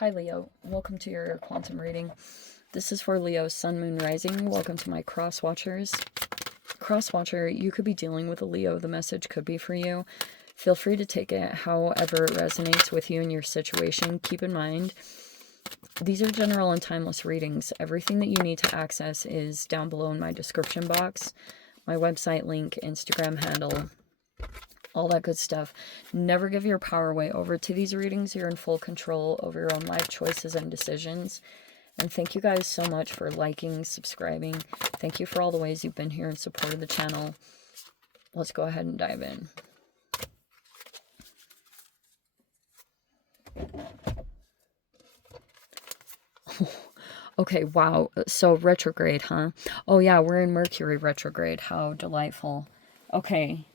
Hi Leo, welcome to your quantum reading. This is for Leo's Sun, Moon, Rising. Welcome to my cross watchers. Cross watcher, you could be dealing with a Leo. The message could be for you. Feel free to take it however it resonates with you and your situation. Keep in mind, these are general and timeless readings. Everything that you need to access is down below in my description box. My website link, Instagram handle, all that good stuff. Never give your power away. Over to these readings, you're in full control over your own life choices and decisions. And thank you guys so much for liking, subscribing. Thank you for all the ways you've been here in support of the channel. Let's go ahead and dive in. Okay, wow. So retrograde, huh? Oh yeah, we're in Mercury retrograde. How delightful. Okay.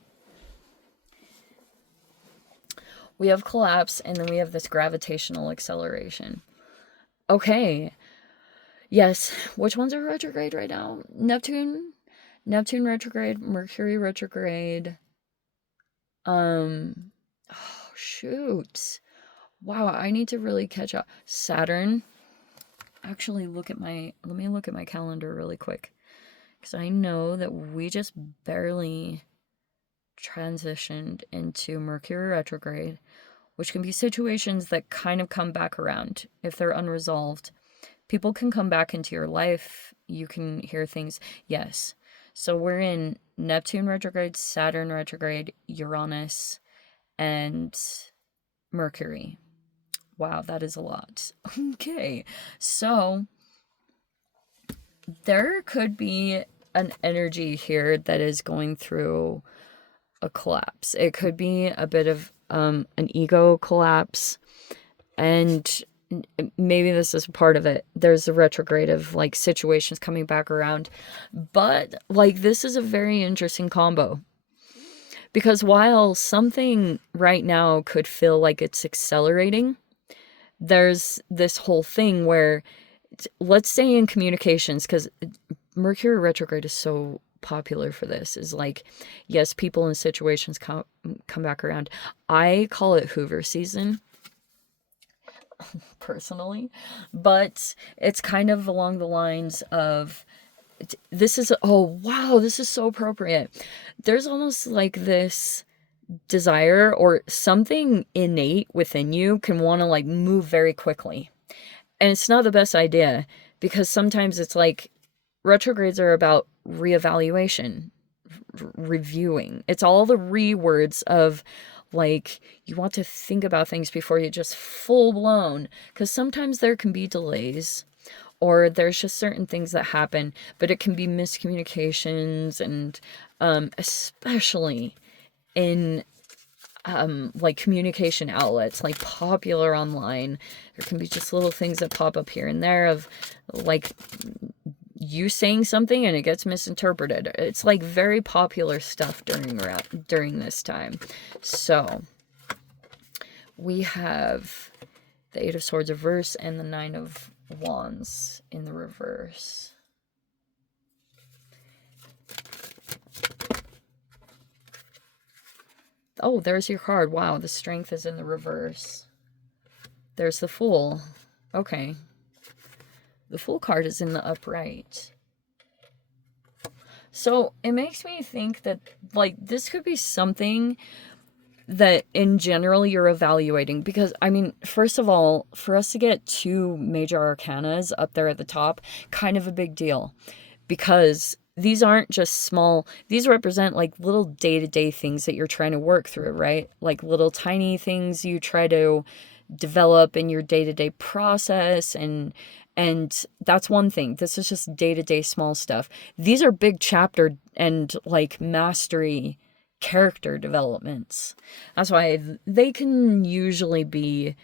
We have collapse, and then we have this gravitational acceleration. Okay. Yes. Which ones are retrograde right now? Neptune retrograde, Mercury retrograde. Oh, shoot. Wow, I need to really catch up. Saturn. Actually, let me look at my calendar really quick. Because I know that we just barely transitioned into Mercury retrograde, which can be situations that kind of come back around if they're unresolved. People can come back into your life. You can hear things. Yes. So we're in Neptune retrograde, Saturn retrograde, Uranus, and Mercury. Wow, that is a lot. Okay. So there could be an energy here that is going through a collapse. It could be a bit of an ego collapse, and maybe this is part of it. There's a retrograde of like situations coming back around, but like this is a very interesting combo, because while something right now could feel like it's accelerating, there's this whole thing where, let's say in communications, because Mercury retrograde is so popular for this, is like, yes, people and situations come back around. I call it hoover season personally, but it's kind of along the lines of, this is, oh wow, this is so appropriate. There's almost like this desire or something innate within you can want to like move very quickly, and it's not the best idea, because sometimes it's like retrogrades are about reevaluation, reviewing. It's all the words of like, you want to think about things before you just full blown, because sometimes there can be delays, or there's just certain things that happen, but it can be miscommunications, and especially in like communication outlets like popular online, there can be just little things that pop up here and there of like you saying something and it gets misinterpreted. It's like very popular stuff during this time. So we have the Eight of Swords reverse and the Nine of Wands in the reverse. Oh, there's your card. Wow, the Strength is in the reverse. There's the Fool. Okay. The Fool card is in the upright. So it makes me think that like this could be something that in general you're evaluating, because I mean, first of all, for us to get two major arcanas up there at the top, kind of a big deal, because these aren't just small, these represent like little day-to-day things that you're trying to work through, right? Like little tiny things you try to develop in your day-to-day process, and that's one thing. This is just day-to-day small stuff. These are big chapter and like mastery character developments. That's why they can usually be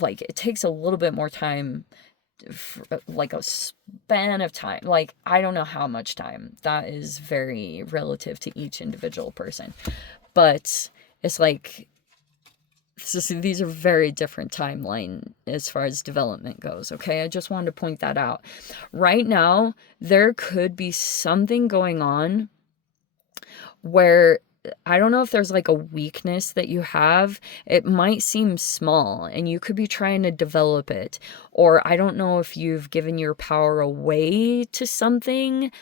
like, it takes a little bit more time, like a span of time, like I don't know how much time, that is very relative to each individual person, but it's like, these are very different timeline as far as development goes. Okay, I just wanted to point that out. Right now there could be something going on where I don't know if there's like a weakness that you have. It might seem small and you could be trying to develop it. Or I don't know if you've given your power away to something.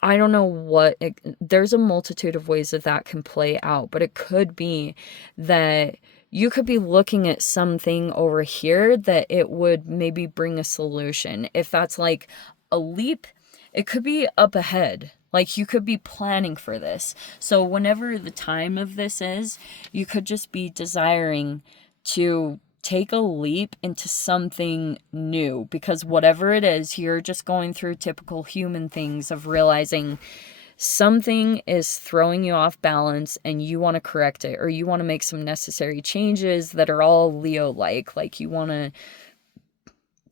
I don't know there's a multitude of ways that that can play out, but it could be that you could be looking at something over here that it would maybe bring a solution. If that's like a leap, it could be up ahead. Like you could be planning for this. So whenever the time of this is, you could just be desiring to take a leap into something new, because whatever it is, you're just going through typical human things of realizing something is throwing you off balance and you want to correct it, or you want to make some necessary changes that are all Leo-like you want to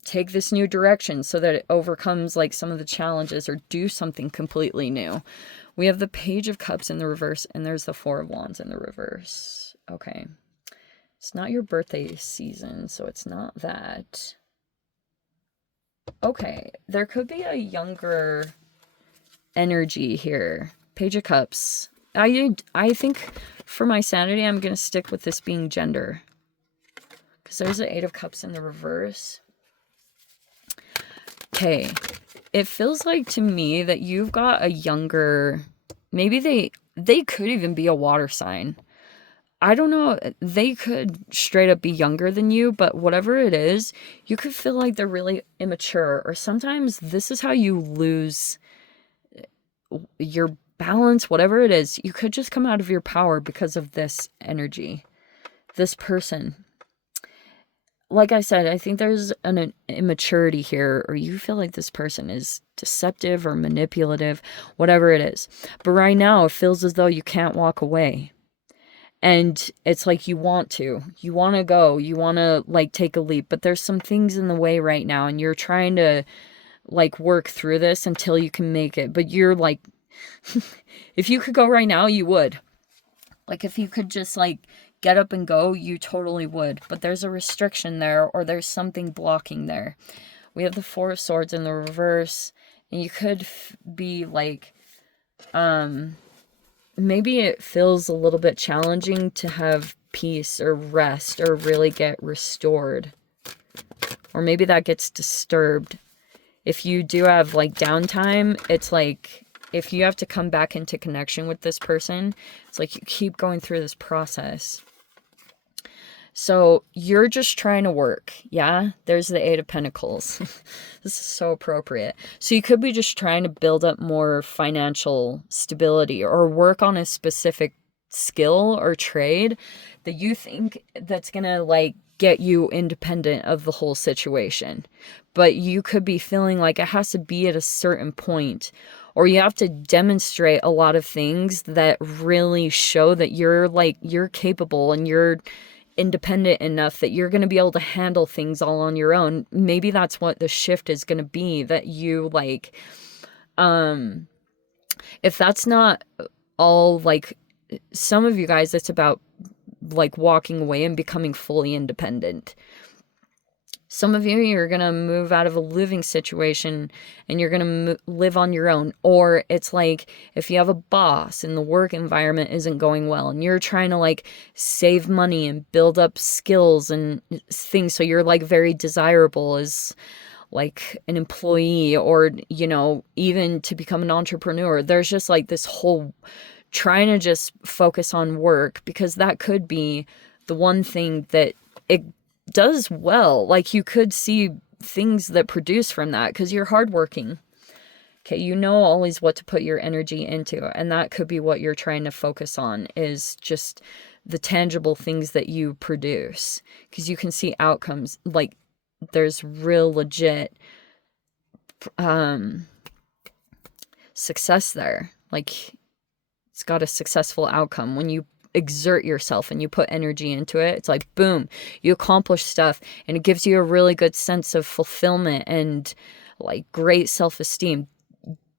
take this new direction so that it overcomes like some of the challenges or do something completely new. We have the Page of Cups in the reverse, and there's the Four of Wands in the reverse. Okay. It's not your birthday season, so it's not that. Okay, there could be a younger energy here. Page of Cups. I think for my sanity, I'm going to stick with this being gender. Because there's the Eight of Cups in the reverse. Okay, it feels like to me that you've got a younger... Maybe they could even be a water sign. I don't know, they could straight up be younger than you, but whatever it is, you could feel like they're really immature, or sometimes this is how you lose your balance, whatever it is. You could just come out of your power because of this energy, this person. Like I said, I think there's an immaturity here, or you feel like this person is deceptive or manipulative, whatever it is. But right now, it feels as though you can't walk away. And it's like you want to go, you want to like take a leap, but there's some things in the way right now, and you're trying to like work through this until you can make it. But you're like, if you could go right now, you would. Like if you could just like get up and go, you totally would. But there's a restriction there, or there's something blocking there. We have the Four of Swords in the reverse, and you could be like, maybe it feels a little bit challenging to have peace or rest or really get restored. Or maybe that gets disturbed. If you do have like downtime, it's like if you have to come back into connection with this person, it's like you keep going through this process. So you're just trying to work. Yeah, there's the Eight of Pentacles. This is so appropriate. So you could be just trying to build up more financial stability, or work on a specific skill or trade that you think that's going to like get you independent of the whole situation. But you could be feeling like it has to be at a certain point, or you have to demonstrate a lot of things that really show that you're capable and you're independent enough that you're going to be able to handle things all on your own. Maybe that's what the shift is going to be, that you like, if that's not all, like some of you guys, it's about like walking away and becoming fully independent. Some of you, you're going to move out of a living situation and you're going to live on your own. Or it's like if you have a boss and the work environment isn't going well and you're trying to like save money and build up skills and things, so you're like very desirable as like an employee, or, you know, even to become an entrepreneur. There's just like this whole trying to just focus on work, because that could be the one thing that it does well. Like you could see things that produce from that because you're hardworking. Okay, you know always what to put your energy into, and that could be what you're trying to focus on, is just the tangible things that you produce, because you can see outcomes. Like there's real legit success there. Like it's got a successful outcome when you exert yourself and you put energy into it. It's like boom, you accomplish stuff, and it gives you a really good sense of fulfillment and like great self-esteem.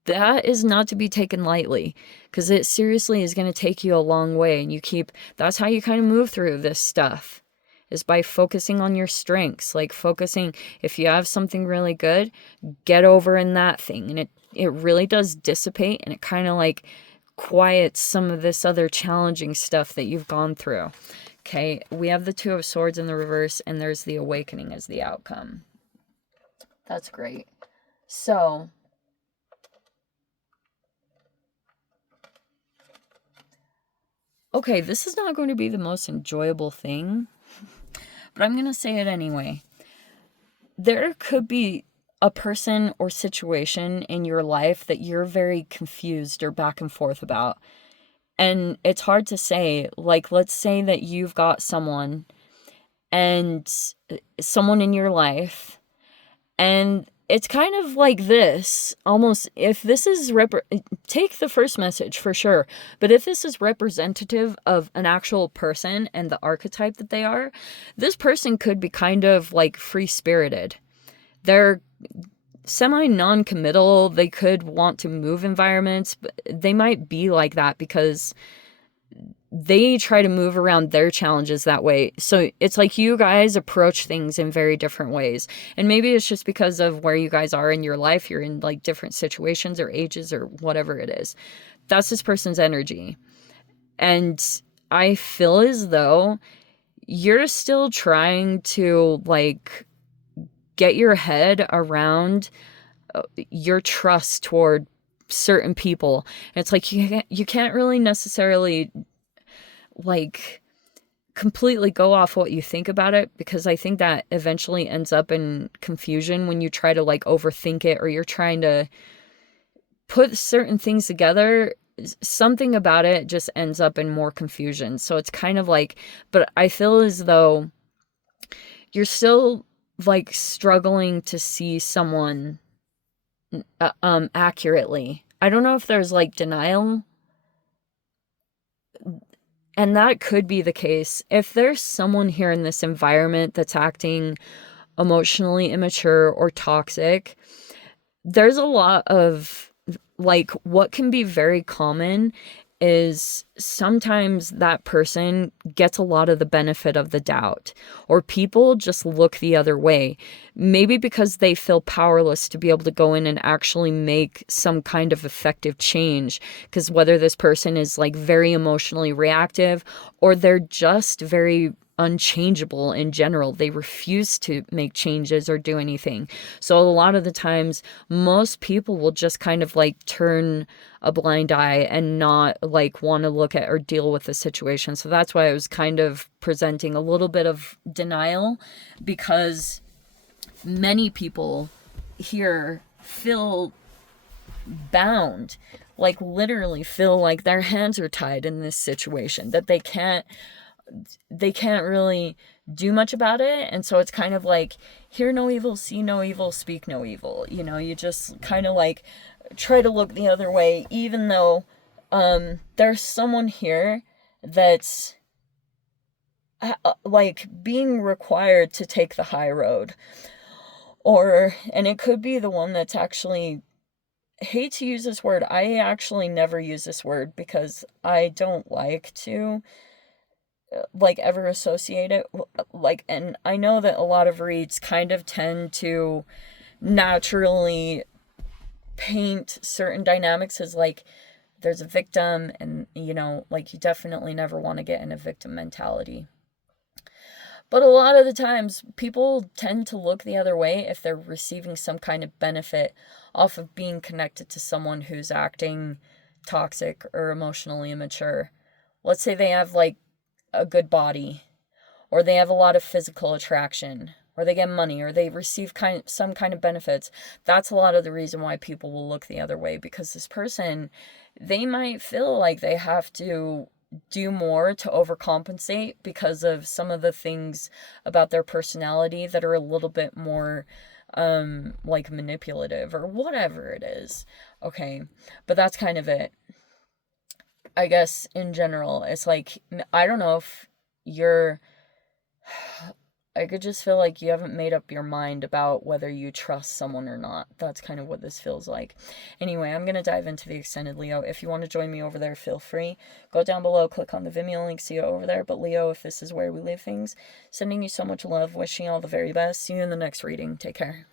That is not to be taken lightly, because it seriously is going to take you a long way. And that's how you kind of move through this stuff, is by focusing on your strengths. Like focusing, if you have something really good, get over in that thing, and it really does dissipate, and it kind of like quiet some of this other challenging stuff that you've gone through. Okay, we have the Two of Swords in the reverse, and there's the Awakening as the outcome. That's great. So, okay, this is not going to be the most enjoyable thing, but I'm going to say it anyway. There could be a person or situation in your life that you're very confused or back and forth about. And it's hard to say, like, let's say that you've got someone in your life, and it's kind of like this, almost, if this is, take the first message for sure, but if this is representative of an actual person and the archetype that they are, this person could be kind of like free-spirited. They're semi-non-committal. They could want to move environments, but they might be like that because they try to move around their challenges that way. So it's like you guys approach things in very different ways. And maybe it's just because of where you guys are in your life. You're in like different situations or ages or whatever it is. That's this person's energy. And I feel as though you're still trying to like get your head around your trust toward certain people. And it's like you can't really necessarily like completely go off what you think about it, because I think that eventually ends up in confusion when you try to like overthink it, or you're trying to put certain things together. Something about it just ends up in more confusion. So it's kind of like, but I feel as though you're still like struggling to see someone accurately. I don't know if there's like denial, and that could be the case. If there's someone here in this environment that's acting emotionally immature or toxic, there's a lot of like, what can be very common is sometimes that person gets a lot of the benefit of the doubt, or people just look the other way. Maybe because they feel powerless to be able to go in and actually make some kind of effective change. Because whether this person is like very emotionally reactive, or they're just very unchangeable in general, they refuse to make changes or do anything. So a lot of the times, most people will just kind of like turn a blind eye and not like want to look at or deal with the situation. So that's why I was kind of presenting a little bit of denial, because many people here feel bound, like literally feel like their hands are tied in this situation, that they can't really do much about it. And so it's kind of like, hear no evil, see no evil, speak no evil. You know, you just kind of like try to look the other way, even though there's someone here that's like being required to take the high road. And it could be the one that's actually, hate to use this word, I actually never use this word because I don't like to like ever associate it like, and I know that a lot of reads kind of tend to naturally paint certain dynamics as like there's a victim, and you know, like you definitely never want to get in a victim mentality. But a lot of the times people tend to look the other way if they're receiving some kind of benefit off of being connected to someone who's acting toxic or emotionally immature. Let's say they have like a good body, or they have a lot of physical attraction, or they get money, or they receive some kind of benefits. That's a lot of the reason why people will look the other way, because this person, they might feel like they have to do more to overcompensate because of some of the things about their personality that are a little bit more like manipulative or whatever it is. Okay, but that's kind of it. I guess in general, it's like, I don't know if I could just feel like you haven't made up your mind about whether you trust someone or not. That's kind of what this feels like. Anyway, I'm going to dive into the extended Leo. If you want to join me over there, feel free. Go down below, click on the Vimeo link, see you over there. But Leo, if this is where we leave things, sending you so much love, wishing you all the very best. See you in the next reading. Take care.